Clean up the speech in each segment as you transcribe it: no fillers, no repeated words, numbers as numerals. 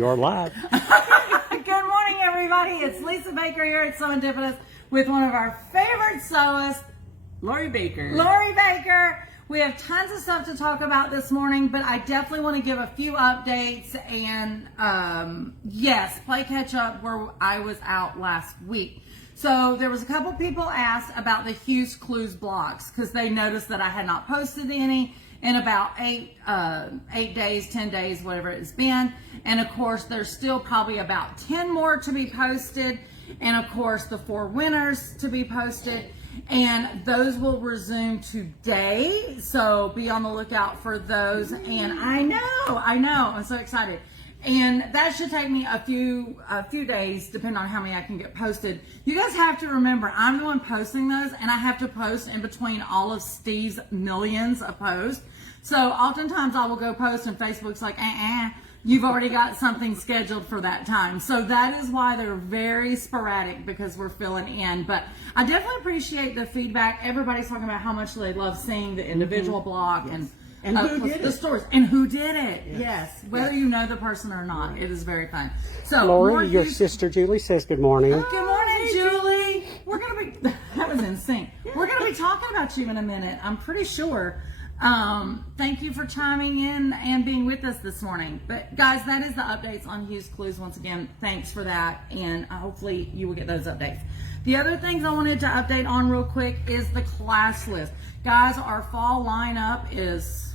You're live. Good morning, everybody. It's Lisa Baker here at Serendipitous with one of our favorite sewists, Lori Baker. Lori Baker. We have tons of stuff to talk about this morning, but I definitely want to give a few updates and, yes, play catch up where I was out last week. So there was a couple people asked about the Hues Clues blocks because they noticed that I had not posted any in about 8 days, 10 days, whatever it's been. And of course, there's still probably about 10 more to be posted. And of course, the 4 winners to be posted. And those will resume today. So be on the lookout for those. And I know, I'm so excited. And that should take me a few days, depending on how many I can get posted. You guys have to remember, I'm the one posting those, and I have to post in between all of Steve's millions of posts. So oftentimes I will go post, and Facebook's like, you've already got something scheduled for that time. So that is why they're very sporadic, because we're filling in. But I definitely appreciate the feedback. Everybody's talking about how much they love seeing the individual blog And who did the it? stories, and who did it. Yes. Whether you know the person or not, it is very fun. So, Lori, your sister Julie says good morning. Good morning, Julie. We're gonna be that was in sync. We're gonna be talking about you in a minute, I'm pretty sure. Thank you for chiming in and being with us this morning. But guys, that is the updates on Hues Clues. Once again, thanks for that, and hopefully you will get those updates. The other things I wanted to update on real quick is the class list. Guys, our fall lineup is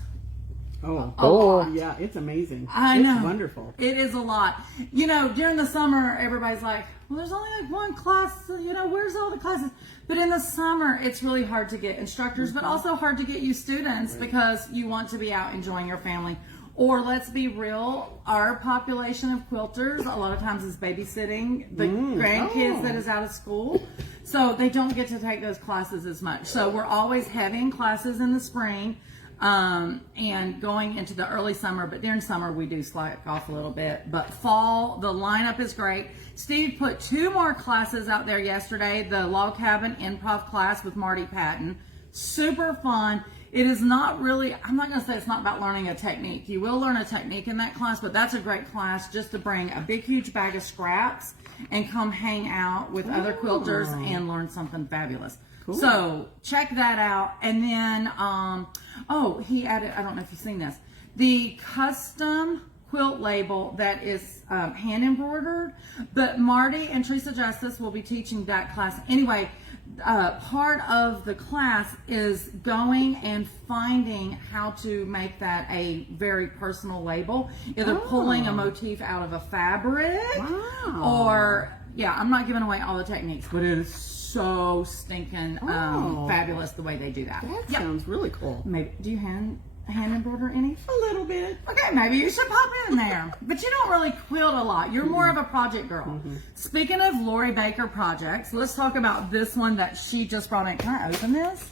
Oh, yeah, it's amazing. I know. It's wonderful. It is a lot. You know, during the summer, everybody's like, well, there's only like one class, you know, where's all the classes? But in the summer, it's really hard to get instructors, but also hard to get you students because you want to be out enjoying your family. Or let's be real, our population of quilters a lot of times is babysitting the grandkids that is out of school. So they don't get to take those classes as much. So we're always having classes in the spring. And going into the early summer, but during summer we do slack off a little bit. But fall, the lineup is great. Steve put 2 more classes out there yesterday. The Log Cabin Improv class with Marty Patton. Super fun. It is not really, I'm not going to say it's not about learning a technique. You will learn a technique in that class, but that's a great class just to bring a big, huge bag of scraps and come hang out with other quilters and learn something fabulous. Cool. So check that out. And then, he added, I don't know if you've seen this, the custom quilt label that is hand embroidered, but Marty and Teresa Justice will be teaching that class. Anyway, part of the class is going and finding how to make that a very personal label, either pulling a motif out of a fabric or, I'm not giving away all the techniques, but it is so stinking fabulous the way they do that. That sounds really cool. Maybe do you hand embroider any? A little bit. Okay, maybe you should pop in there. But you don't really quilt a lot. You're more of a project girl. Speaking of Lori Baker projects, let's talk about this one that she just brought in. Can I open this?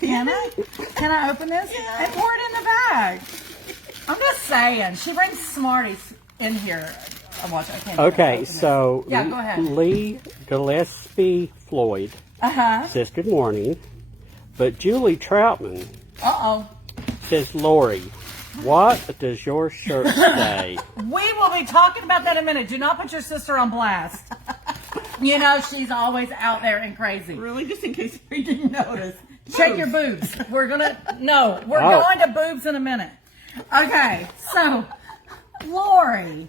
Can I? Can I open this? Yeah. And pour it in the bag. I'm just saying. She brings Smarties in here. I'm watching. I can't Okay, open so it. Yeah, go ahead. Lee Gillespie Floyd says good morning, but Julie Troutman says, Lori, what does your shirt say? We will be talking about that in a minute. Do not put your sister on blast. You know, she's always out there and crazy. Really? Just in case we didn't notice. Check your boobs. We're going to boobs in a minute. Okay, so, Lori,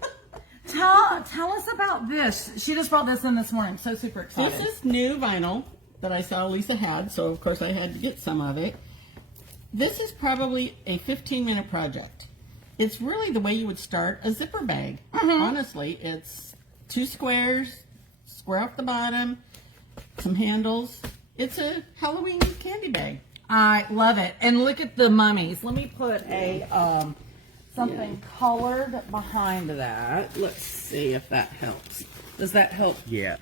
tell us about this. She just brought this in this morning. I'm so super excited. This is new vinyl that I saw Lisa had, so of course I had to get some of it. This is probably a 15-minute project. It's really the way you would start a zipper bag. Honestly, it's 2 squares, square off the bottom, some handles. It's a Halloween candy bag. I love it. And look at the mummies. Let me put a something colored behind that. Let's see if that helps. Does that help? Yeah.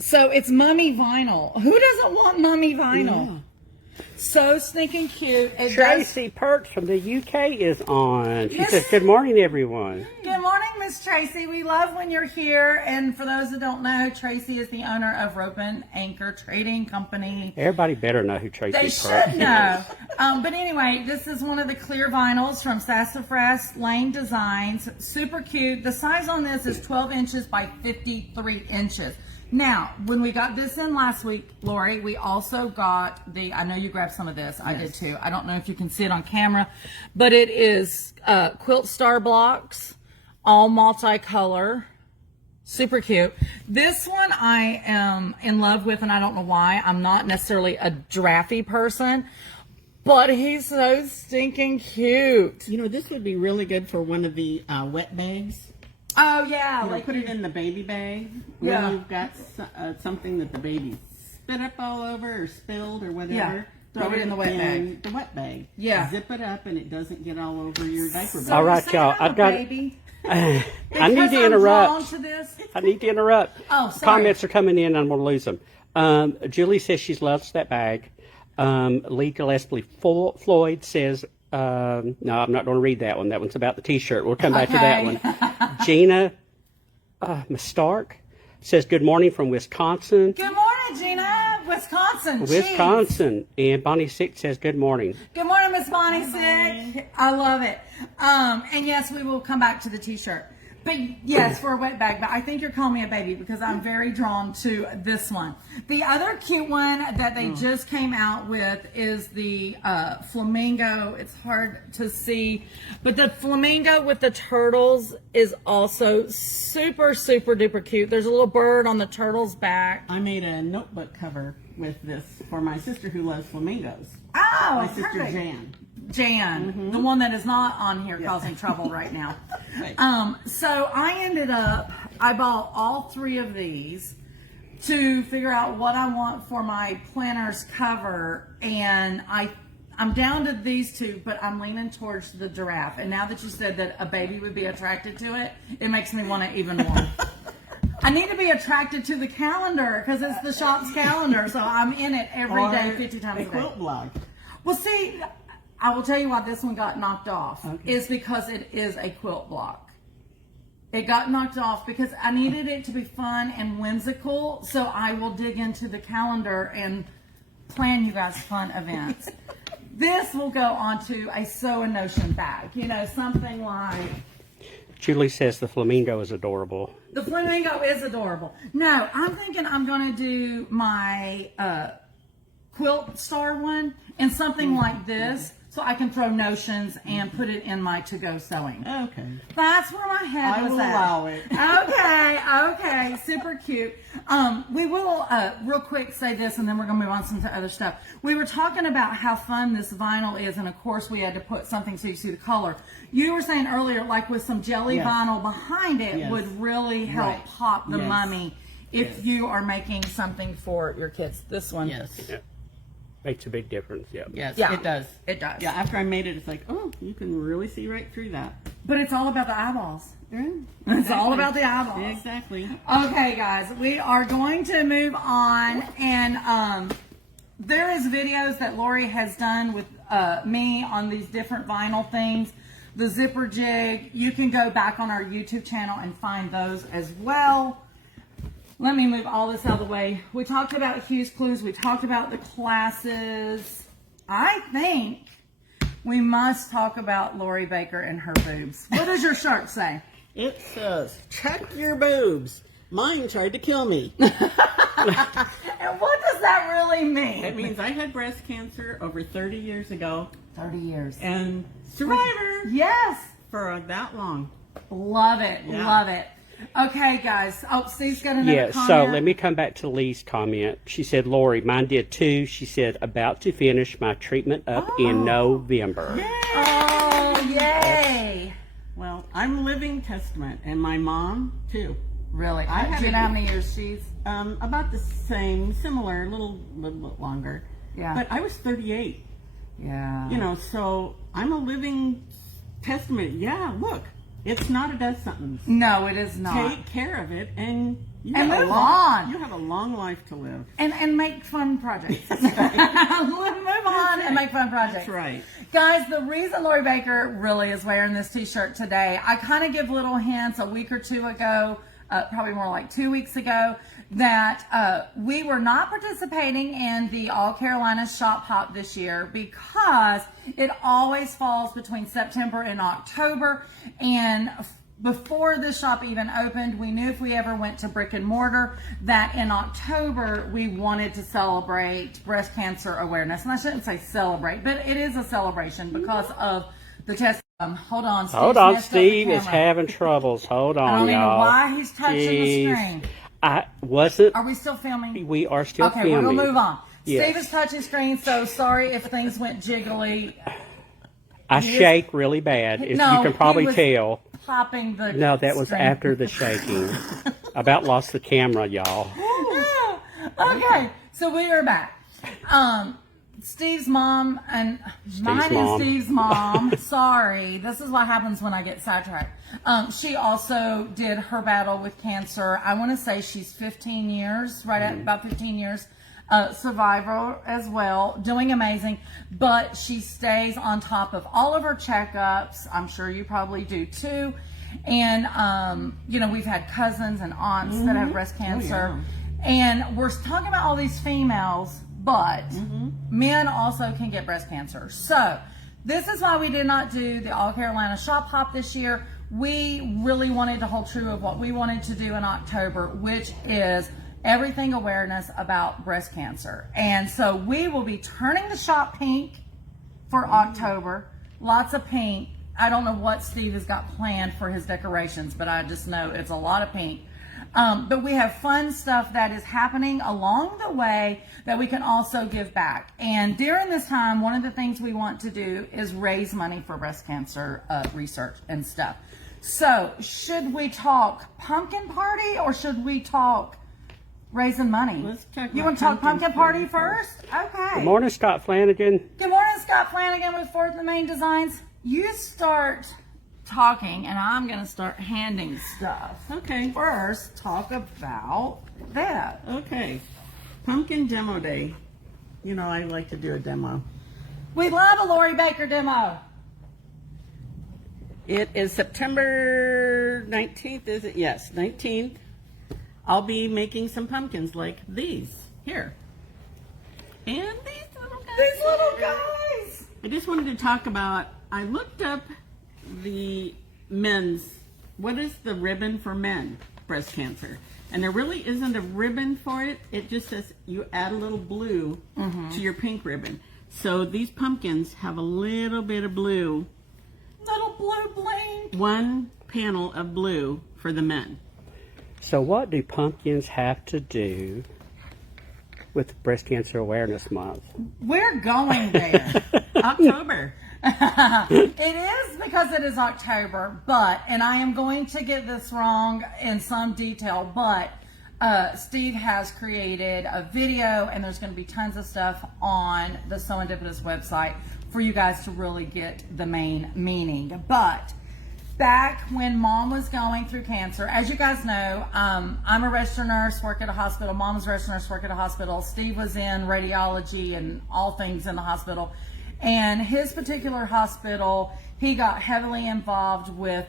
So it's mummy vinyl. Who doesn't want mummy vinyl? Yeah. So stinking cute. It Tracy Perch from the UK is on. She says, good morning, everyone. Good morning, Miss Tracy. We love when you're here. And for those that don't know, Tracy is the owner of Rope and Anchor Trading Company. Everybody better know who Tracy They Perch should is. know. But anyway, this is one of the clear vinyls from Sassafras Lane Designs. Super cute. The size on this is 12 inches by 53 inches. Now, when we got this in last week, Lori, we also got I know you grabbed some of this. I did too. I don't know if you can see it on camera, but it is Quilt Star blocks, all multicolor. Super cute. This one I am in love with, and I don't know why. I'm not necessarily a giraffe person, but he's so stinking cute. You know, this would be really good for one of the wet bags. Oh, yeah. You know, put it in the baby bag Yeah. when you've got something that the baby spit up all over or spilled or whatever. Yeah. Throw Put it in the wet bag. The wet bag. Yeah. Zip it up and it doesn't get all over your diaper bag. So All right, you're saying y'all, I'm I've got- a baby? I need Because to I'm interrupt. drawn to this? I need to interrupt. Oh, sorry. Comments are coming in. I'm going to lose them. Julie says she loves that bag. Lee Gillespie Floyd says, no, I'm not going to read that one. That one's about the T-shirt. We'll come back to that Okay. one. Gina Stark says, good morning from Wisconsin. Good morning, Gina. Wisconsin. Jeez. Wisconsin. And Bonnie Six says, good morning. Good morning, Miss Bonnie Sick. I love it. And yes, we will come back to the T-shirt. But yes, for a wet bag. But I think you're calling me a baby because I'm very drawn to this one. The other cute one that they just came out with is the flamingo. It's hard to see, but the flamingo with the turtles is also super, super duper cute. There's a little bird on the turtle's back. I made a notebook cover with this for my sister who loves flamingos. Oh, My sister perfect. Jan. The one that is not on here causing trouble right now. Right. So I bought all 3 of these to figure out what I want for my planner's cover, and I'm down to these 2, but I'm leaning towards the giraffe. And now that you said that a baby would be attracted to it, it makes me want it even more. I need to be attracted to the calendar because it's the shop's calendar, so I'm in it every day, 50 times a day. quilt blog. Well, see, I will tell you why this one got knocked off. Okay. Is because it is a quilt block. It got knocked off because I needed it to be fun and whimsical, so I will dig into the calendar and plan you guys fun events. This will go onto a Sew and Notion bag, something like... Julie says the flamingo is adorable. The flamingo is adorable. No, I'm thinking I'm going to do my quilt star one in something like this so I can throw notions and put it in my to-go sewing. Okay. That's where my head I was will at. allow it. Okay, super cute. We will real quick say this, and then we're gonna move on to some other stuff. We were talking about how fun this vinyl is, and of course we had to put something so you see the color. You were saying earlier, like with some jelly Yes. vinyl behind it Yes. would really help Right. pop the Yes. mummy if Yes. you are making something for your kids. This one, Yes. Yeah. Makes a big difference. Yeah. Yes, Yeah. it does. it does. Yeah, after I made it, it's like, oh, you can really see right through that. But it's all about the eyeballs. Yeah, It's all exactly. about the eyeballs. Yeah, exactly. Okay, guys, we are going to move on, and there is videos that Lori has done with me on these different vinyl things. The zipper jig, you can go back on our YouTube channel and find those as well. Let me move all this out of the way. We talked about Hue's Clues. We talked about the classes. I think we must talk about Lori Baker and her boobs. What does your shirt say? It says, check your boobs. Mine tried to kill me. And what does that really mean? It means I had breast cancer over 30 years ago 30 years. and survivor Yes. for that long. Love it. Yeah. Love it. Okay, guys. Oh, Steve's got another Yeah, comment. so let me come back to Lee's comment. She said, Lori, mine did too. She said, about to finish my treatment up in November. Oh, yay. Well, I'm living testament, and my mom too. Really? I Do you haven't- know how many years she's? About the same, similar, a little bit longer. Yeah. But I was 38. Yeah. So I'm a living testament. Yeah, look, it's not a death sentence. No, it is not. Take care of it, and you And have move a long, on. You have a long life to live. And make fun projects. Move on and make fun projects. That's right. Guys, the reason Lori Baker really is wearing this t-shirt today, I kind of give little hints a week or two ago, probably more like 2 weeks ago, that we were not participating in the All Carolina Shop Hop this year because it always falls between September and October. And before the shop even opened, we knew if we ever went to brick and mortar that in October we wanted to celebrate breast cancer awareness. And I shouldn't say celebrate, but it is a celebration because of the test. Hold on, Steve's Hold on, messed up the Steve is camera. having troubles. Hold I on, don't even know y'all. why he's touching the Jeez. screen. I wasn't. Are we still filming? We are still Okay, filming. we're gonna move on. Yes. Steve is touching screen, so sorry if things went jiggly. I He is- shake really bad, as No, you can probably he was tell. Popping the No, that was screen. after the shaking. About lost the camera, y'all. Okay, so we are back. Steve's mom and mine mom. and Steve's mom. Sorry, this is what happens when I get sidetracked. She also did her battle with cancer. I want to say she's 15 years, right at about 15 years. Survivor as well, doing amazing, but she stays on top of all of her checkups. I'm sure you probably do too. And, we've had cousins and aunts that have breast cancer. And we're talking about all these females, but men also can get breast cancer. So this is why we did not do the All Carolina Shop Hop this year. We really wanted to hold true of what we wanted to do in October, which is everything awareness about breast cancer. And so we will be turning the shop pink for October. Lots of pink. I don't know what Steve has got planned for his decorations, but I just know it's a lot of pink. But we have fun stuff that is happening along the way that we can also give back. And during this time, one of the things we want to do is raise money for breast cancer research and stuff. So should we talk pumpkin party or should we talk raising money? Let's talk You about want to talk pumpkin pumpkin party party first? Okay. Good morning, Scott Flanagan. Good morning, Scott Flanagan with Fourth and Main Designs. You start talking, and I'm going to start handing stuff. Okay. First, talk about that. Okay. Pumpkin Demo Day. You know, I like to do a demo. We love a Lori Baker demo. It is September 19th, is it? Yes, 19th. I'll be making some pumpkins like these here. And these little guys. These little guys. I just wanted to talk about, I looked up the men's, what is the ribbon for men breast cancer? And there really isn't a ribbon for it. It just says you add a little blue to your pink ribbon. So these pumpkins have a little bit of blue, Little blue bling. one panel of blue for the men. So what do pumpkins have to do with Breast Cancer Awareness Month? We're going there. October. It is because it is October, but, and I am going to get this wrong in some detail, but Steve has created a video and there's going to be tons of stuff on the Serendipitous website for you guys to really get the main meaning. But back when Mom was going through cancer, as you guys know, I'm a registered nurse, work at a hospital. Mom's a registered nurse, work at a hospital. Steve was in radiology and all things in the hospital. And his particular hospital, he got heavily involved with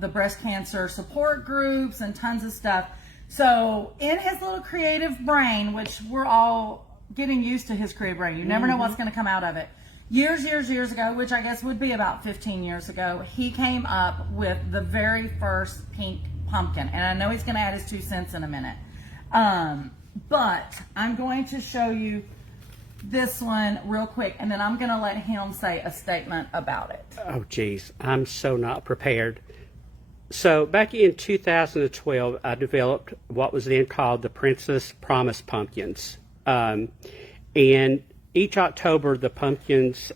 the breast cancer support groups and tons of stuff. So in his little creative brain, which we're all getting used to his creative brain, you never know what's going to come out of it. Years ago, which I guess would be about 15 years ago, he came up with the very first pink pumpkin. And I know he's going to add his 2 cents in a minute. But I'm going to show you this one real quick, and then I'm going to let him say a statement about it. Oh, geez, I'm so not prepared. So back in 2012, I developed what was then called the Princess Promise Pumpkins. And each October, the pumpkins,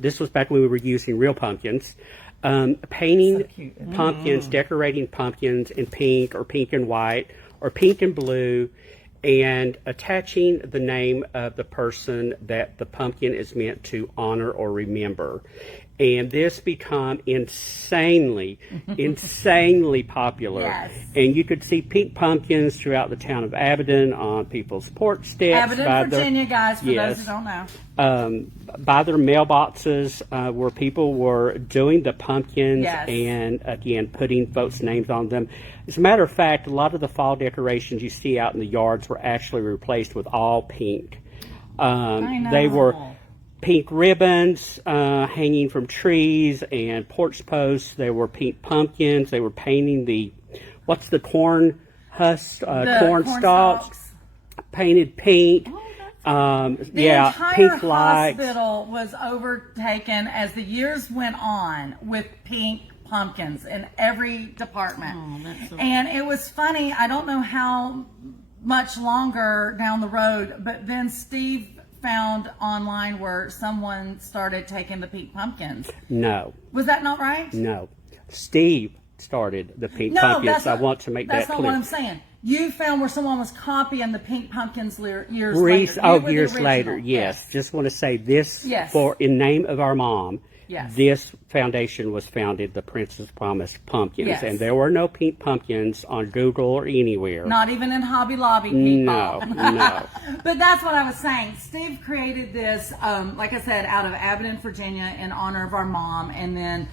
this was back when we were using real pumpkins, painting So cute. pumpkins, decorating pumpkins in pink or pink and white or pink and blue, and attaching the name of the person that the pumpkin is meant to honor or remember. And this become insanely popular. Yes. And you could see pink pumpkins throughout the town of Abaddon on people's porch steps. Abaddon, Virginia, guys, for Yes. those who don't know. By their mailboxes where people were doing the pumpkins Yes. and, again, putting folks' names on them. As a matter of fact, a lot of the fall decorations you see out in the yards were actually replaced with all pink. I know. They were pink ribbons hanging from trees and porch posts. There were pink pumpkins. They were painting what's the corn husk, corn stalks, painted pink. The entire pink lights. hospital was overtaken as the years went on with pink pumpkins in every department. Oh, that's so And it was funny. I don't know how much longer down the road, but then Steve found online where someone started taking the pink pumpkins. No, Was that not right? no. Steve started the pink No, pumpkins. I want to make that that's not clear. what I'm saying. You found where someone was copying the pink pumpkins years later. Years You were the later, original. yes. Just want to say this Yes. in name of our mom. Yes. This foundation was founded, the Princess Promise Pumpkins, Yes. and there were no pink pumpkins on Google or anywhere. Not even in Hobby Lobby, people. No. But that's what I was saying. Steve created this, like I said, out of Abaddon, Virginia, in honor of our mom. And then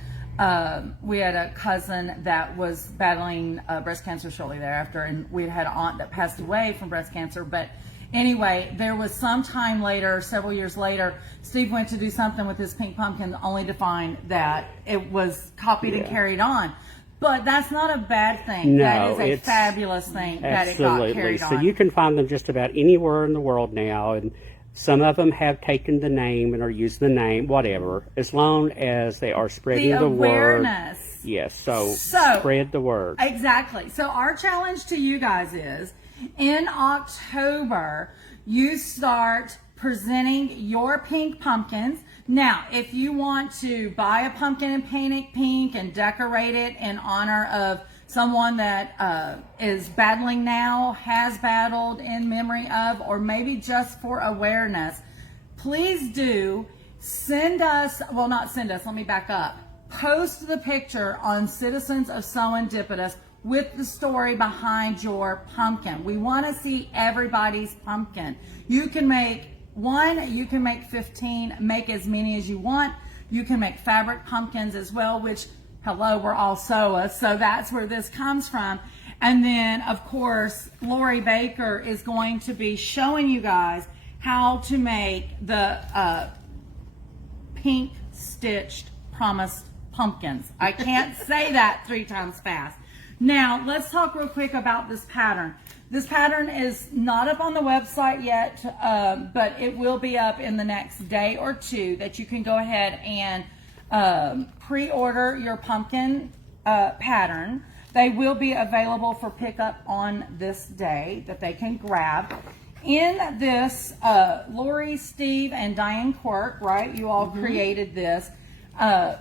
we had a cousin that was battling breast cancer shortly thereafter, and we had an aunt that passed away from breast cancer. But anyway, there was some time later, several years later, Steve went to do something with his pink pumpkin only to find that it was copied and carried on. But that's not a bad thing. No, that is a it's- fabulous thing that it got Absolutely. carried So on. you can find them just about anywhere in the world now, and some of them have taken the name and are using the name, whatever, as long as they are spreading the word. awareness. Yes, so So- spread the word. Exactly. So our challenge to you guys is, in October, you start presenting your pink pumpkins. Now, if you want to buy a pumpkin and paint it pink and decorate it in honor of someone that is battling now, has battled in memory of, or maybe just for awareness, please do send us, well, not send us, let me back up. Post the picture on Citizens of Serendipitous with the story behind your pumpkin. We want to see everybody's pumpkin. You can make one, you can make 15, make as many as you want. You can make fabric pumpkins as well, which, hello, we're all SOA, so that's where this comes from. And then, of course, Lori Baker is going to be showing you guys how to make the pink stitched promised pumpkins. I can't say that 3 times fast. Now, let's talk real quick about this pattern. This pattern is not up on the website yet, but it will be up in the next day or two, that you can go ahead and pre-order your pumpkin pattern. They will be available for pickup on this day that they can grab. In this, Lori, Steve, and Diane Quirk, right? You all created this.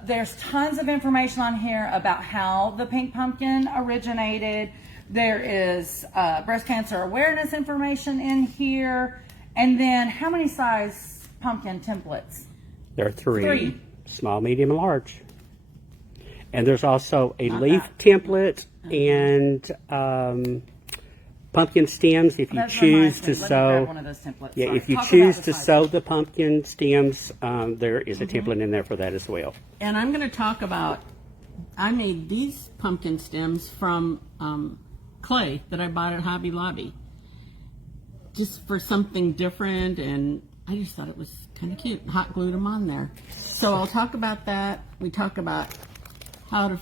There's tons of information on here about how the pink pumpkin originated. There is breast cancer awareness information in here. And then how many size pumpkin templates? There are 3. 3. Small, medium, and large. And there's also a leaf template and pumpkin stems if you That choose reminds me. to Let me grab sew. one of those templates. Yeah, Sorry. if you Talk choose about the to size. sew the pumpkin stems, there is a template in there for that as well. And I'm going to talk about, I made these pumpkin stems from clay that I bought at Hobby Lobby. Just for something different, and I just thought it was kind of cute. Hot glued them on there. So I'll talk about that. We talk about how to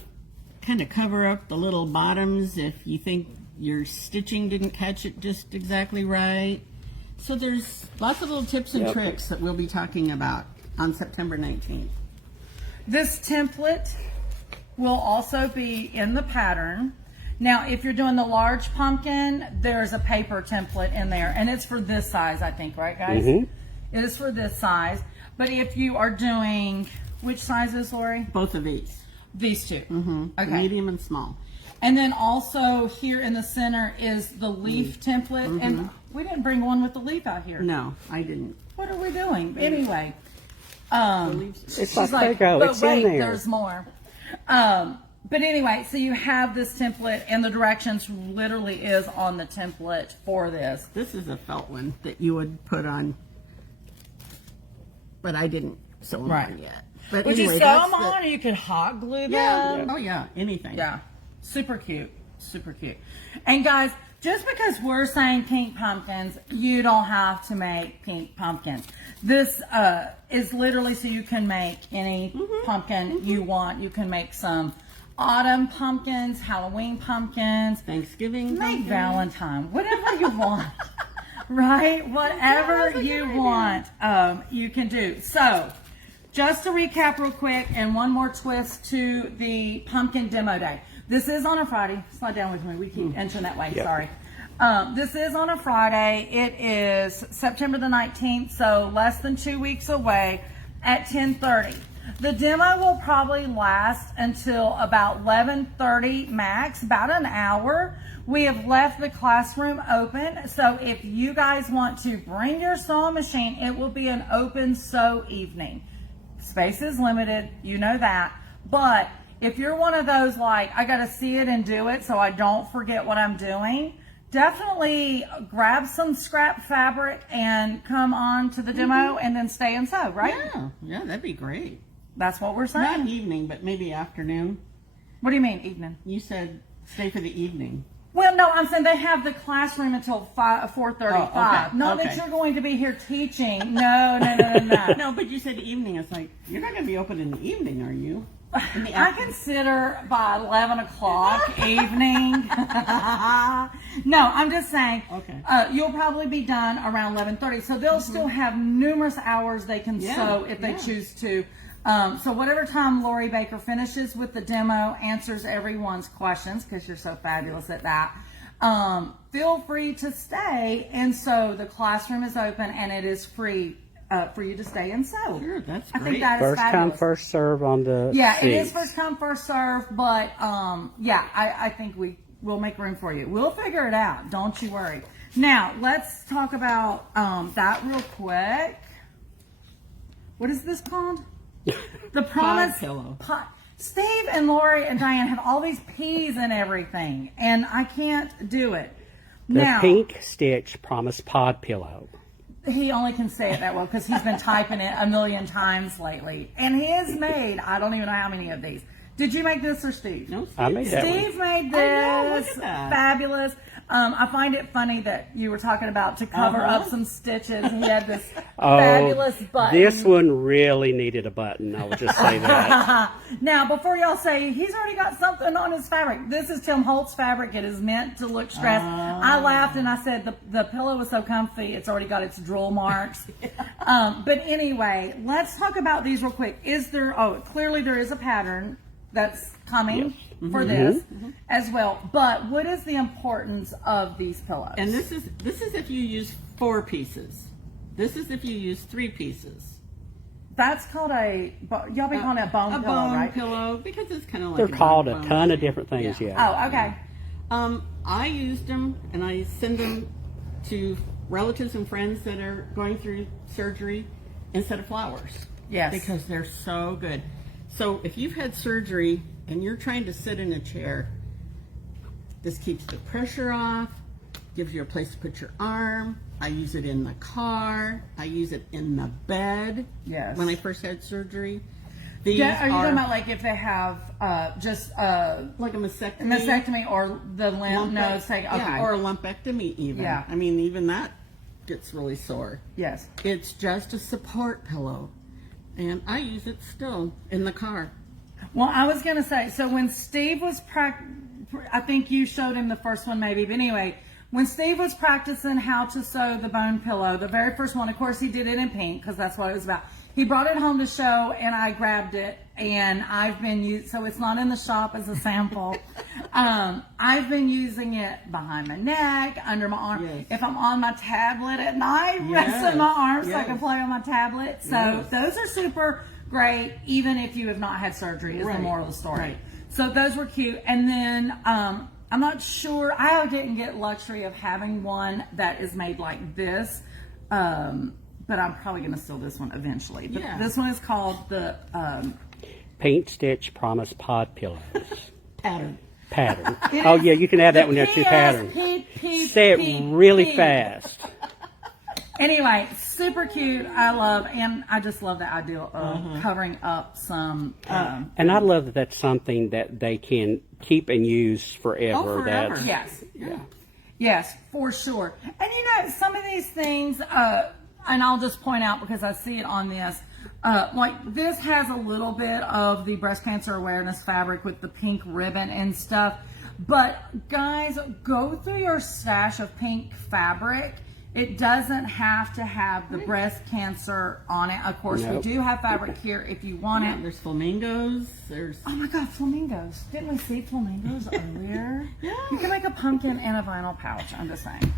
kind of cover up the little bottoms if you think your stitching didn't catch it just exactly right. So there's lots of little tips and Yep. tricks that we'll be talking about on September 19th. This template will also be in the pattern. Now, if you're doing the large pumpkin, there's a paper template in there, and it's for this size, I think, right, guys? It is for this size. But if you are doing, which sizes, Lori? Both of these, These two. Okay. medium and small. And then also here in the center is the leaf template. And we didn't bring one with the leaf out here. No, I didn't. What are we doing? Anyway, It's She's like, like, there you go. but It's wait, in there. there's more. But anyway, so you have this template, and the directions literally is on the template for this. This is a felt one that you would put on, but I didn't sew them Right. on yet. But Would anyway, you sew that's them the- on, or you could hot glue them? Yeah. Oh yeah. Anything. Yeah. Super cute. Super cute. And guys, just because we're saying pink pumpkins, you don't have to make pink pumpkins. This is literally so you can make any pumpkin you want. You can make some autumn pumpkins, Halloween pumpkins, Thanksgiving. make pumpkin. Valentine, whatever you want. Right? Whatever you want, you can do. So, just to recap real quick, and one more twist to the pumpkin demo day. This is on a Friday. Slide down with me. We keep entering that way. Yep. Sorry. This is on a Friday. It is September the 19th, so less than 2 weeks away at 10:30. The demo will probably last until about 11:30 max, about an hour. We have left the classroom open, so if you guys want to bring your sewing machine, it will be an open sew evening. Space is limited, you know that, but if you're one of those like, I gotta see it and do it so I don't forget what I'm doing, definitely grab some scrap fabric and come on to the demo and then stay and sew, right? Yeah. Yeah. That'd be great. That's what we're Not saying. evening, but maybe afternoon. What do you mean, evening? You said stay for the evening. Well, no, I'm saying they have the classroom until 4:35. Oh, okay, Not that okay. you're going to be here teaching. No. No, but you said evening. It's like you're not going to be open in the evening, are you? In the I afternoon. consider by 11 o'clock evening. No, I'm just saying. Okay. You'll probably be done around 11:30, so they'll still have numerous hours they can Yeah, sew if they yeah. choose to. So whatever time Lori Baker finishes with the demo, answers everyone's questions because you're so fabulous at that. Feel free to stay, and so the classroom is open and it is free for you to stay and sew. Sure, that's I think great. that is First come, fabulous. first serve on the Yeah, it is seats. first come, first serve, but yeah, I think we'll make room for you. We'll figure it out. Don't you worry. Now, let's talk about that real quick. What is this called? The promise pillow. Steve and Lori and Diane have all these P's and everything, and I can't do it. The Now, pink stitch promise pod pillow. he only can say it that well because he's been typing it a million times lately. And he has made, I don't even know how many of these. Did you make this or Steve? No, I made that one. Steve made I know, look this. at that. Fabulous. I find it funny that you were talking about to cover Uh-huh. up some stitches. He had this Oh, fabulous button. This one really needed a button. I will just say that. Now, before y'all say he's already got something on his fabric, this is Tim Holtz fabric. It is meant to look stressed. I laughed and I said the pillow was so comfy. It's already got its drool marks. But anyway, let's talk about these real quick. Is there? Oh, clearly there is a pattern that's coming for this as well. But what is the importance of these pillows? And this is if you use 4 pieces. This is if you use 3 pieces. That's called y'all be calling it a bone A pillow, bone right? pillow because it's kind of like They're called a bone ton of shape. different things, Yeah. yeah. Oh, okay. I used them and I send them to relatives and friends that are going through surgery instead of flowers. Yes. Because they're so good. So if you've had surgery and you're trying to sit in a chair, this keeps the pressure off, gives you a place to put your arm. I use it in the car. I use it in the bed. Yes. When I first had surgery. These Yeah, are you talking about like if they have just like a mastectomy? mastectomy or the lymph nodes take? Okay. Yeah, or a lumpectomy even. Yeah. I mean, even that gets really sore. yes. It's just a support pillow. And I use it still in the car. Well, I was gonna say, so when Steve was I think you showed him the first one maybe, but anyway, when Steve was practicing how to sew the bone pillow, the very first one, of course, he did it in pink because that's what it was about. He brought it home to show, and I grabbed it, and I've been using. So it's not in the shop as a sample. I've been using it behind my neck, under my arm. Yes. If I'm on my tablet at night, Yes. resting my arms so I can Yes. play on my tablet. So Yes. those are super great, even if you have not had surgery. Is the Right. moral of the story. Right. So those were cute, and then I'm not sure. I didn't get luxury of having one that is made like this. but I'm probably going to steal this one eventually. But Yeah. this one is called the Paint Stitch Promise Pod Pillows. Pattern. Pattern. Oh, yeah, you can add that one there too, pattern. Say it really fast. Anyway, super cute. And I just love the idea of covering up some. And I love that that's something that they can keep and use forever. forever. That's, Yes. Yeah. Yes, for sure. And some of these things, and I'll just point out because I see it on this, like this has a little bit of the breast cancer awareness fabric with the pink ribbon and stuff. But guys, go through your stash of pink fabric. It doesn't have to have the breast cancer on it. Of course, Nope. we do have fabric here if you want Yeah, it. there's flamingos. There's Oh my God, flamingos. Didn't we see flamingos earlier? Yeah. You can make a pumpkin and a vinyl pouch. I'm just saying.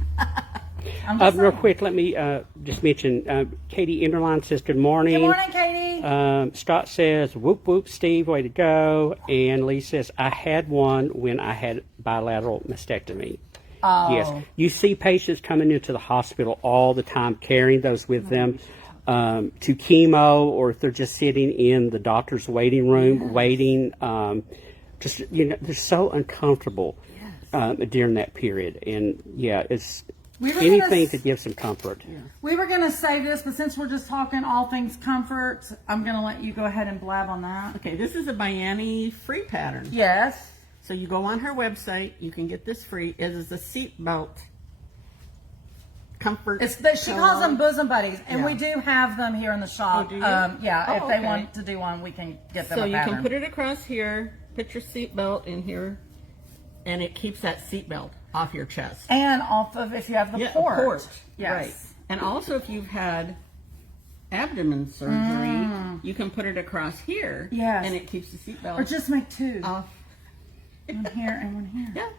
real quick, let me just mention Katie Enderline says, good morning. Good morning, Katie. Scott says, whoop, whoop, Steve, way to go. And Lee says, I had one when I had bilateral mastectomy. Oh. Yes. You see patients coming into the hospital all the time carrying those with them to chemo, or if they're just sitting in the doctor's waiting room waiting. Just, they're so uncomfortable during that period. And, yeah, it's We were anything gonna to give some comfort. We were going to say this, but since we're just talking all things comfort, I'm going to let you go ahead and blab on that. okay. This is a Biani free pattern. Yes. So you go on her website. You can get this free. It is a seat belt comfort. She calls them bosom buddies, and Yeah. we do have them here in the shop. Oh, do you? If Oh, they okay. want to do one, we can get them So a you pattern. can put it across here. Put your seat belt in here, and it keeps that seat belt off your chest. And off of if you have the port. Yes. Right. And also, if you've had abdomen surgery, you can put it across here. Yes. And it keeps the seatbelt Or just make two. off. One here and one here. Yeah.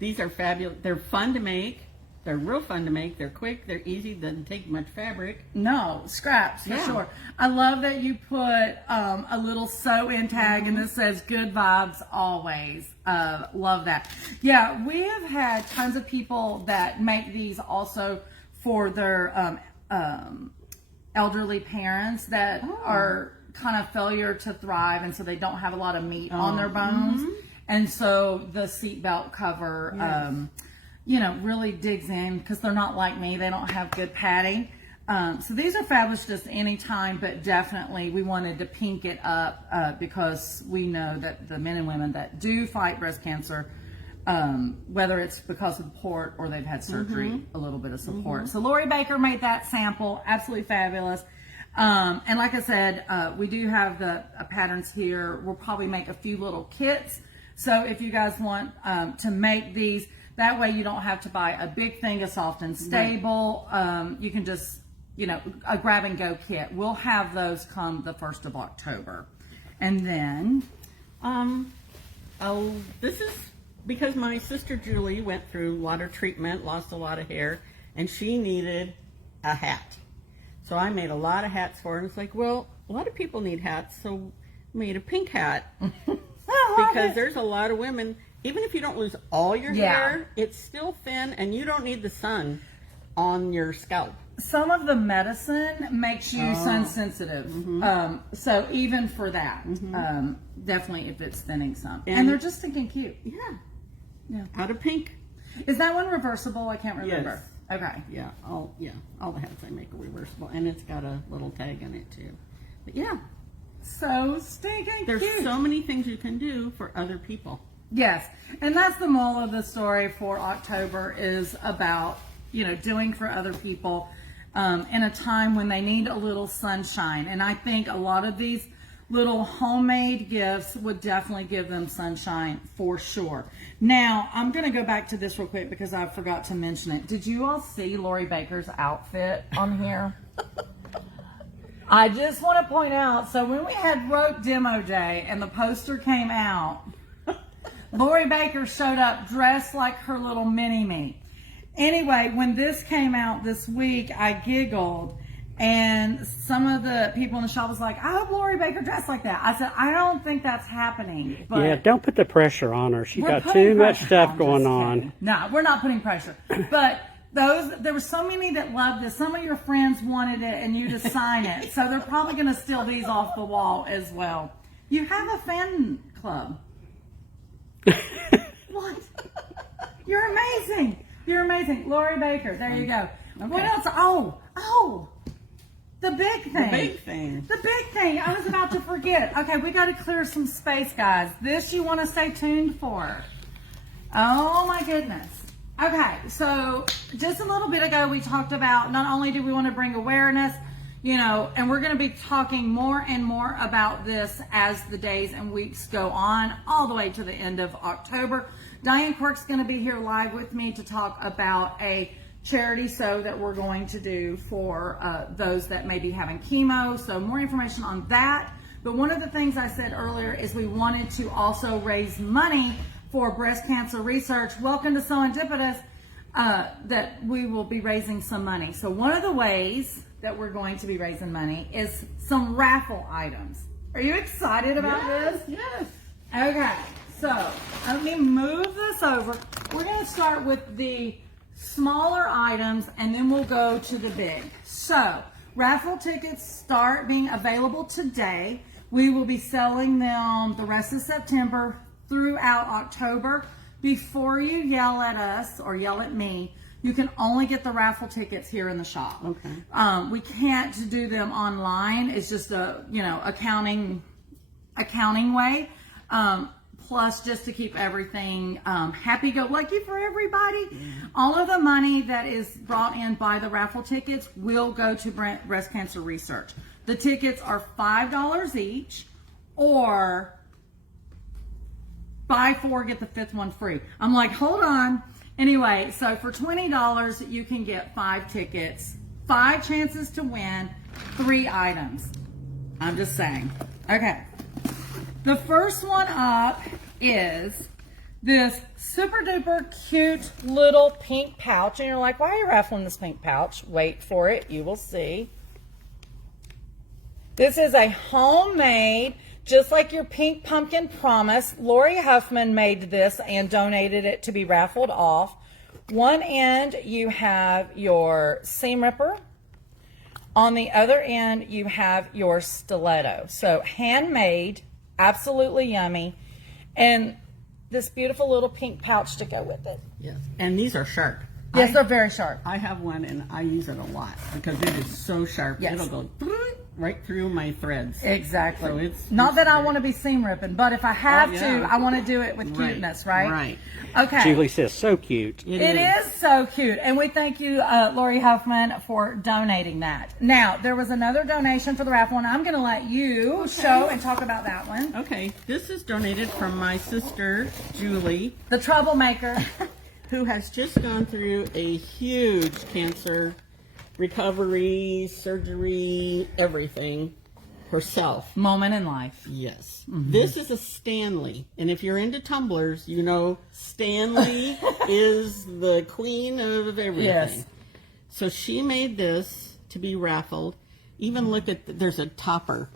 These are fabulous. They're fun to make. They're real fun to make. They're quick. They're easy. Doesn't take much fabric. No, scraps for Yeah. sure. I love that you put a little sew in tag and this says good vibes always. Love that. Yeah, we have had tons of people that make these also for their elderly parents that are kind of failure to thrive, and so they don't have a lot of meat on their bones. And so the seatbelt cover, really digs in because they're not like me. They don't have good padding. So these are fabulous just any time, but definitely we wanted to pink it up because we know that the men and women that do fight breast cancer, whether it's because of the port or they've had surgery, a little bit of support. So Lori Baker made that sample, absolutely fabulous. And like I said, we do have the patterns here. We'll probably make a few little kits. So if you guys want to make these, that way you don't have to buy a big thing of soft and stable. You can just, a grab and go kit. We'll have those come the 1st of October. And then, This is because my sister Julie went through water treatment, lost a lot of hair, and she needed a hat. So I made a lot of hats for her. And it's like, well, a lot of people need hats, so I made a pink hat. Because there's a lot of women, even if you don't lose all your hair, it's still thin and you don't need the sun on your scalp. some of the medicine makes you sun sensitive. So even for that, definitely if it's thinning some. And they're just thinking cute. Yeah. Out of pink. Is that one reversible? I can't remember. Okay. Yeah, all the hats I make are reversible, and it's got a little tag in it too. But yeah, So stinking there's cute. so many things you can do for other people. Yes, and that's the moral of the story for October is about, doing for other people in a time when they need a little sunshine. And I think a lot of these little homemade gifts would definitely give them sunshine for sure. Now, I'm going to go back to this real quick because I forgot to mention it. Did you all see Lori Baker's outfit on here? I just want to point out, so when we had Rope Demo Day and the poster came out, Lori Baker showed up dressed like her little mini-me. Anyway, when this came out this week, I giggled, and some of the people in the shop was like, I hope Lori Baker dressed like that. I said, I don't think that's happening. But Yeah, don't put the pressure on her. She's we're got putting too much pressure- stuff I'm going just on. kidding. No, we're not putting pressure. But There were so many that loved this. Some of your friends wanted it and you to sign it. So they're probably going to steal these off the wall as well. You have a fan club. What? You're amazing. You're amazing. Lori Baker. There you go. Okay. What else? Oh. The big thing. The big thing. The big thing. I was about to forget. Okay, we got to clear some space, guys. This you want to stay tuned for. Oh my goodness. Okay, so just a little bit ago we talked about not only do we want to bring awareness, and we're going to be talking more and more about this as the days and weeks go on, all the way to the end of October. Diane Quirk's going to be here live with me to talk about a charity sew that we're going to do for those that may be having chemo. So more information on that. But one of the things I said earlier is we wanted to also raise money for breast cancer research. Welcome to Serendipitous, that we will be raising some money. So one of the ways that we're going to be raising money is some raffle items. Are you excited about this? Yes. Okay, so let me move this over. We're going to start with the smaller items and then we'll go to the big. So raffle tickets start being available today. We will be selling them the rest of September throughout October. Before you yell at us or yell at me, you can only get the raffle tickets here in the shop. Okay. We can't do them online. It's just a accounting way. Plus, just to keep everything happy-go-lucky for everybody, all of the money that is brought in by the raffle tickets will go to breast cancer research. The tickets are $5 each, or buy 4, get the 5th one free. I'm like, hold on. Anyway, so for $20, you can get 5 tickets, 5 chances to win, 3 items. I'm just saying. Okay. The first one up is this super duper cute little pink pouch. And you're like, why are you raffling this pink pouch? Wait for it. You will see. This is a homemade, just like your pink pumpkin promise. Lori Huffman made this and donated it to be raffled off. One end, you have your seam ripper. On the other end, you have your stiletto. So handmade, absolutely yummy. And this beautiful little pink pouch to go with it. Yes. And these are sharp. Yes, they're very sharp. I have one and I use it a lot because it is so sharp. Yes. It'll go right through my threads. Exactly. So it's not that I great. want to be seam ripping, but if I have Oh, to, yeah. I want to do it with cuteness, right? Right. Okay. Julie says, so cute. It is so cute. And we thank you, Lori Huffman, for donating that. Now, there was another donation for the raffle, and I'm going to let you show and talk about that one. Okay. This is donated from my sister, Julie, The troublemaker. who has just gone through a huge cancer recovery, surgery, everything herself. Moment in life. Yes. This is a Stanley. And if you're into tumblers, you know Stanley is the queen of everything. Yes. So she made this to be raffled. Even look at, there's a topper.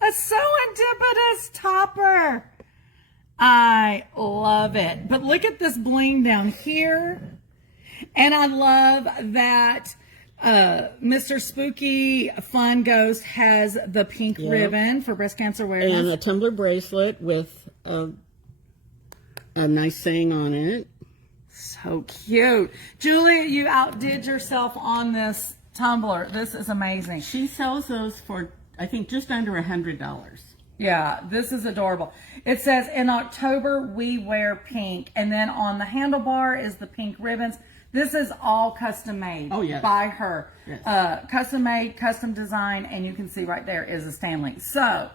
A serendipitous topper. I love it. But look at this bling down here. And I love that Mr. Spooky Fun Ghost has the pink ribbon for breast cancer awareness. And a tumbler bracelet with a nice saying on it. So cute. Julie, you outdid yourself on this tumbler. This is amazing. She sells those for, I think, just under $100. Yeah, this is adorable. It says, in October, we wear pink. And then on the handlebar is the pink ribbons. This is all custom made by her. Yes. Custom made, custom design, and you can see right there is a Stanley. So,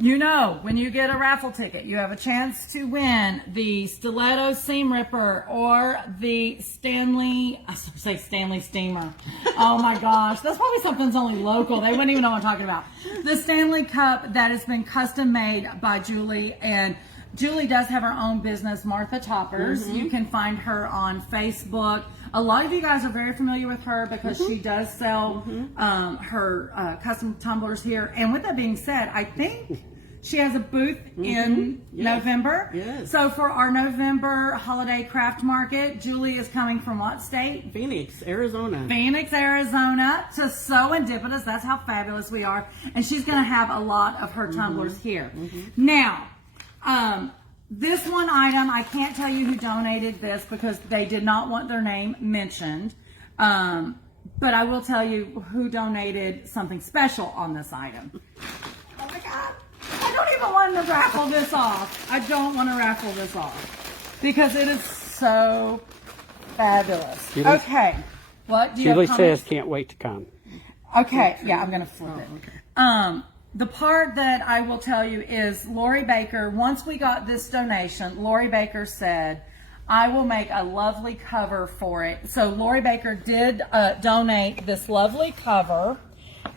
you know, when you get a raffle ticket, you have a chance to win the Stiletto Seam Ripper or the Stanley, I was going to say Stanley Steamer. Oh my gosh, that's probably something that's only local. They wouldn't even know what I'm talking about. The Stanley Cup that has been custom made by Julie, and Julie does have her own business, Martha Toppers. You can find her on Facebook. A lot of you guys are very familiar with her because she does sell her custom tumblers here. And with that being said, I think She has a booth in November. Yes. So for our November holiday craft market, Julie is coming from what state? Phoenix, Arizona. Phoenix, Arizona to Serendipitous. That's how fabulous we are. And she's going to have a lot of her tumblers here. Now, this one item, I can't tell you who donated this because they did not want their name mentioned. But I will tell you who donated something special on this item. Oh my God. I don't even want to raffle this off. I don't want to raffle this off because it is so fabulous. Julie- Okay. What do you Julie have says, comments? can't wait to come. Okay, yeah, I'm going to flip it. The part that I will tell you is Lori Baker, once we got this donation, Lori Baker said, I will make a lovely cover for it. So Lori Baker did donate this lovely cover.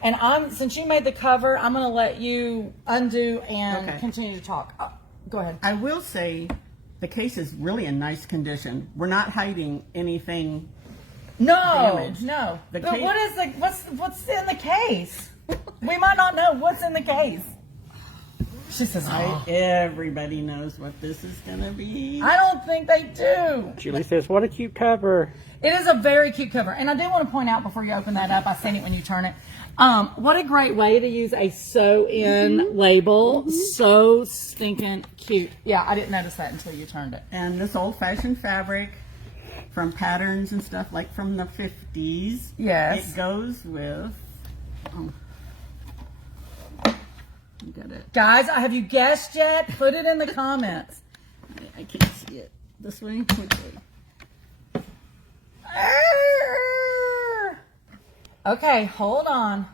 And since you made the cover, I'm going to let you undo and continue to talk. Go ahead. I will say the case is really in nice condition. We're not hiding anything. No, damage. no. The But case- what is what's in the case? We might not know what's in the case. She says, Everybody knows what this is going to be. I don't think they do. Julie says, what a cute cover. It is a very cute cover. And I do want to point out before you open that up, I seen it when you turn it. What a great way to use a sew-in label. So stinking cute. Yeah, I didn't notice that until you turned it. And this old-fashioned fabric from patterns and stuff like from the 50s. Yes. It goes with... you got it. Guys, have you guessed yet? Put it in the comments. I can't see it. This way? Which way? Okay, hold on.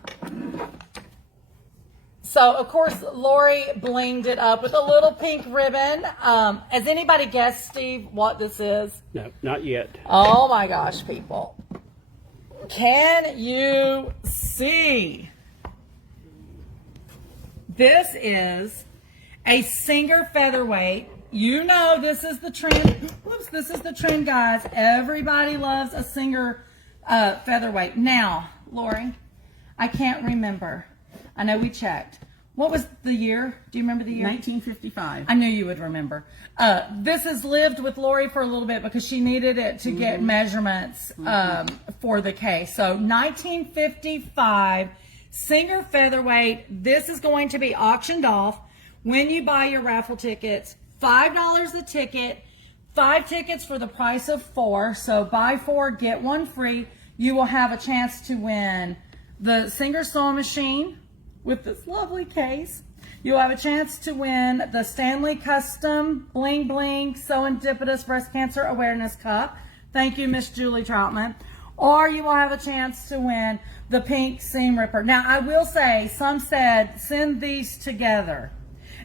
So, of course, Lori blinged it up with a little pink ribbon. Has anybody guessed, Steve, what this is? No, not yet. Oh my gosh, people. Can you see? This is a Singer featherweight. You know this is the trend. Whoops, this is the trend, guys. Everybody loves a Singer featherweight. Now, Lori, I can't remember. I know we checked. What was the year? Do you remember the year? 1955. I knew you would remember. This has lived with Lori for a little bit because she needed it to get measurements for the case. So 1955 Singer featherweight. This is going to be auctioned off when you buy your raffle tickets. $5 a ticket. 5 tickets for the price of 4. So buy 4, get 1 free. You will have a chance to win the Singer sewing machine with this lovely case. You'll have a chance to win the Stanley Custom Bling Bling Serendipitous Breast Cancer Awareness Cup. Thank you, Miss Julie Troutman. Or you will have a chance to win the pink seam ripper. Now, I will say, some said, send these together.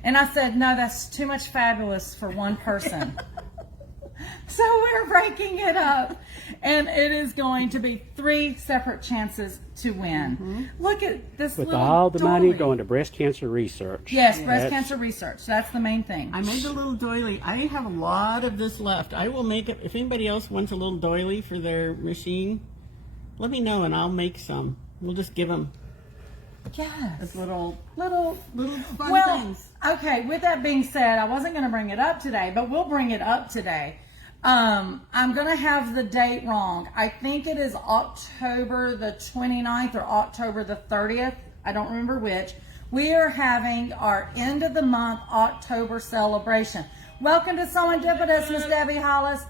And I said, no, that's too much fabulous for one person. So we're breaking it up. And it is going to be 3 separate chances to win. Look at this With little all the money doily. going to breast cancer research. Yes, breast That's- cancer research. That's the main thing. I made a little doily. I have a lot of this left. I will make it. If anybody else wants a little doily for their machine, let me know and I'll make some. We'll just give them Yes. little Little. fun things. Okay, with that being said, I wasn't going to bring it up today, but we'll bring it up today. I'm going to have the date wrong. I think it is October the 29th or October the 30th. I don't remember which. We are having our end of the month October celebration. Welcome to Serendipitous, Miss Debbie Hollis.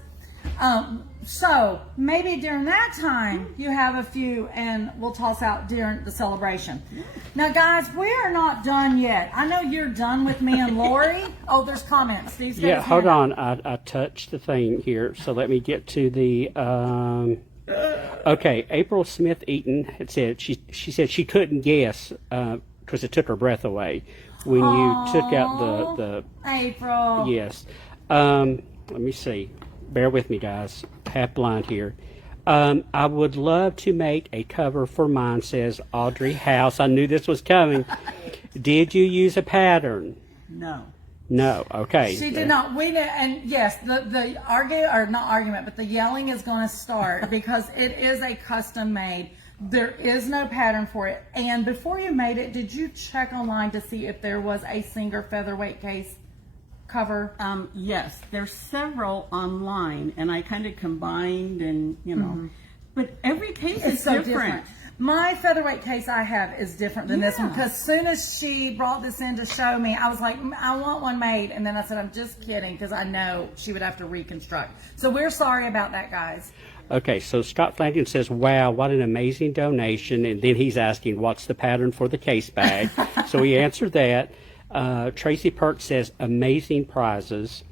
So maybe during that time you have a few and we'll toss out during the celebration. Now guys, we are not done yet. I know you're done with me and Lori. Oh, there's comments. Steve's got Yeah, his hold hand up. on. I touched the thing here, so let me get to the. Okay, April Smith Eaton had said she said she couldn't guess because it took her breath away when you took out the April. yes. Let me see. Bear with me, guys. Half blind here. I would love to make a cover for mine, says Audrey House. I knew this was coming. Did you use a pattern? No. No. Okay. She did not. We did, and yes, the argument, or not argument, but the yelling is going to start because it is a custom made There is no pattern for it. And before you made it, did you check online to see if there was a Singer featherweight case cover? Yes, there's several online, and I kind of combined and, you know, but every case It's is so different. My featherweight case I have is different than this one, Yeah. because as soon as she brought this in to show me, I was like, I want one made. And then I said, I'm just kidding, because I know she would have to reconstruct. So we're sorry about that, guys. Okay, so Scott Flanagan says, wow, what an amazing donation. And then he's asking, what's the pattern for the case bag? So he answered that. Tracy Perks says, amazing prizes.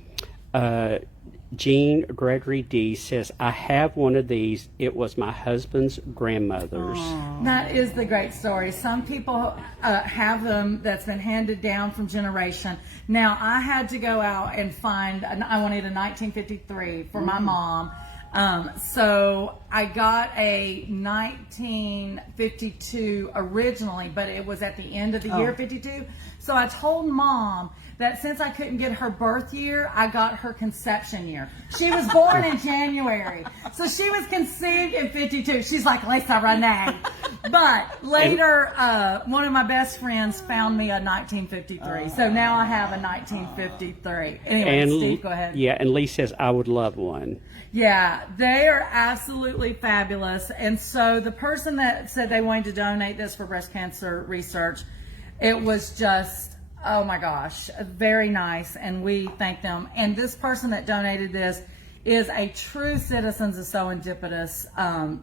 Jean Gregory D says, I have one of these. It was my husband's grandmother's. That is the great story. Some people have them that's been handed down from generation. Now, I had to go out and find, I wanted a 1953 for my mom. So I got a 1952 originally, but it was at the end of the year 52. So I told Mom that since I couldn't get her birth year, I got her conception year. She was born in January. So she was conceived in 52. She's like, Lisa Renee. But later, one of my best friends found me a 1953. So now I have a 1953. Anyway, Steve, go ahead. Yeah, and Lee says, I would love one. Yeah, they are absolutely fabulous. And so the person that said they wanted to donate this for breast cancer research, it was just, oh my gosh, very nice. And we thank them. And this person that donated this is a true citizens of Serendipitous,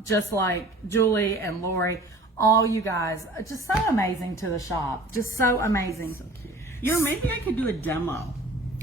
just like Julie and Lori. All you guys, just so amazing to the shop. Just so amazing. So cute. You know, maybe I could do a demo.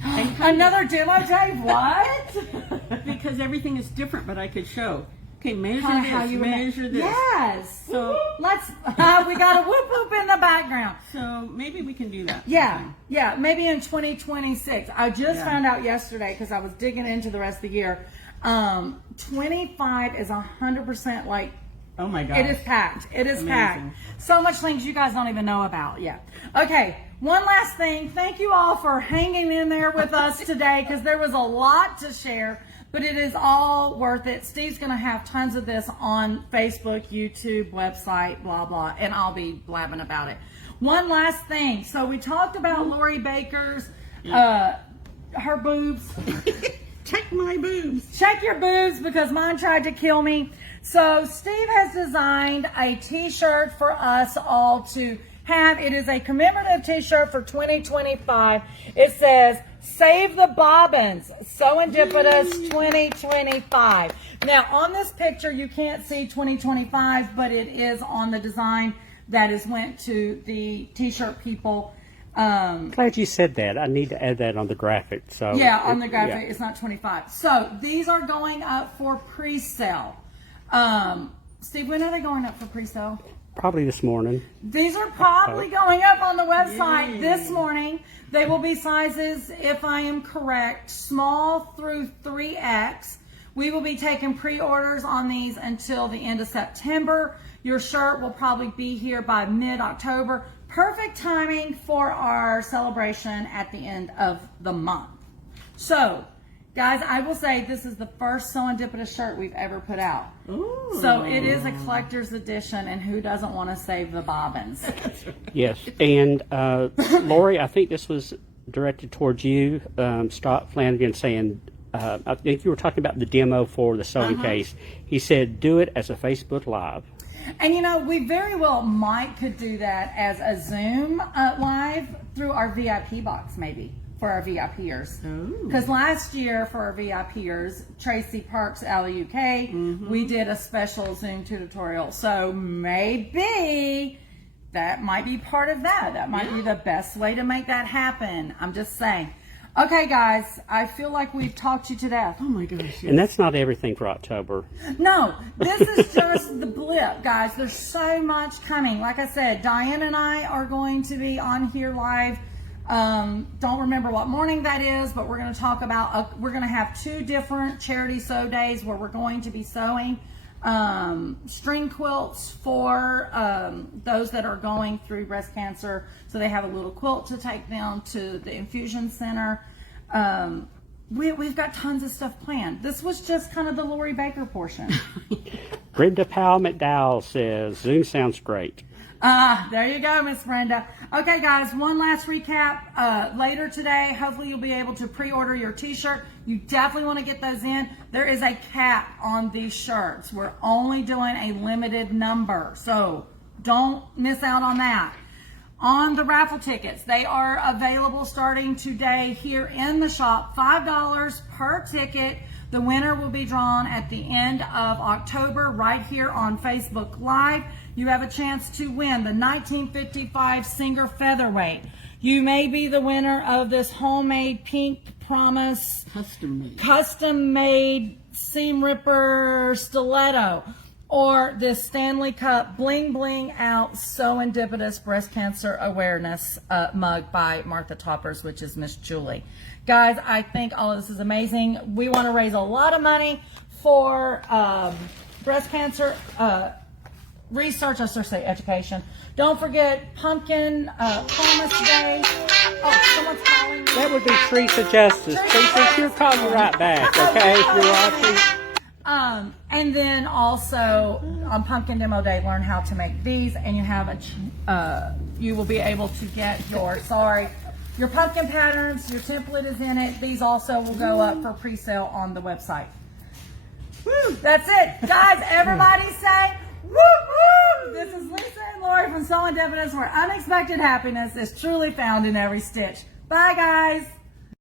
Another demo, Dave? What? Because everything is different, but I could show. Okay, measure Kinda this, how you measure this. Yes. So Let's. We got a whoop whoop in the background. So maybe we can do that. Yeah, yeah. Maybe in 2026. I just Yeah. found out yesterday because I was digging into the rest of the year. 25 is 100% like. Oh my gosh. It is packed. It is packed. Amazing. So much things you guys don't even know about yet. Okay, one last thing. Thank you all for hanging in there with us today, because there was a lot to share, but it is all worth it. Steve's going to have tons of this on Facebook, YouTube, website, blah, blah, and I'll be blabbing about it. One last thing. So we talked about Lori Baker's, her boobs. Check my boobs. Check your boobs, because mine tried to kill me. So Steve has designed a t-shirt for us all to have. It is a commemorative t-shirt for 2025. It says, Save the Bobbins, Serendipitous 2025. Now on this picture, you can't see 2025, but it is on the design that is went to the t-shirt people. Glad you said that. I need to add that on the graphic. So Yeah, on the graphic, it's not 25. So these are going up for pre-sale. Steve, when are they going up for pre-sale? Probably this morning. These are probably going up on the website this morning. They will be sizes, if I am correct, small through 3X. We will be taking pre-orders on these until the end of September. Your shirt will probably be here by mid-October. Perfect timing for our celebration at the end of the month. So, guys, I will say this is the first Serendipitous shirt we've ever put out. Ooh. So it is a collector's edition, and who doesn't want to save the bobbins? Yes, and Lori, I think this was directed towards you. Scott Flanagan saying, I think you were talking about the demo for the sewing case. He said, do it as a Facebook Live. And you know, we very well could do that as a Zoom live through our VIP box, maybe, for our VIPers. Because last year for our VIPers, Tracy Parks out of the UK, we did a special Zoom tutorial. So maybe that might be part of that. That might be the best way to make that happen. I'm just saying. Okay, guys, I feel like we've talked you to death. Oh my gosh. And that's not everything for October. No, this is just the blip, guys. There's so much coming. Like I said, Diane and I are going to be on here live. Don't remember what morning that is, but we're going to talk about, we're going to have 2 different charity sew days where we're going to be sewing string quilts for those that are going through breast cancer. So they have a little quilt to take them to the infusion center. we've got tons of stuff planned. This was just kind of the Lori Baker portion. Brenda Powell McDowell says, Zoom sounds great. There you go, Miss Brenda. Okay, guys, one last recap. Later today, hopefully you'll be able to pre-order your t-shirt. You definitely want to get those in. There is a cap on these shirts. We're only doing a limited number, so don't miss out on that. On the raffle tickets, they are available starting today here in the shop, $5 per ticket. The winner will be drawn at the end of October right here on Facebook Live. You have a chance to win the 1955 Singer Featherweight. You may be the winner of this homemade Pink Promise custom made seam ripper stiletto, or this Stanley Cup Bling Bling Out Serendipitous Breast Cancer Awareness mug by Martha Toppers, which is Miss Julie. Guys, I think all of this is amazing. We want to raise a lot of money for breast cancer research, I should say education. Don't forget Pumpkin Promise Day. Oh, someone's calling me. That would be Teresa Justice. Teresa, you're calling right back, okay, if you're watching. And then also on Pumpkin Demo Day, learn how to make these, and you have you will be able to get your pumpkin patterns. Your template is in it. These also will go up for pre-sale on the website. Woo, that's it, guys. Everybody say woo woo. This is Lisa and Lori from Serendipitous, where unexpected happiness is truly found in every stitch. Bye, guys.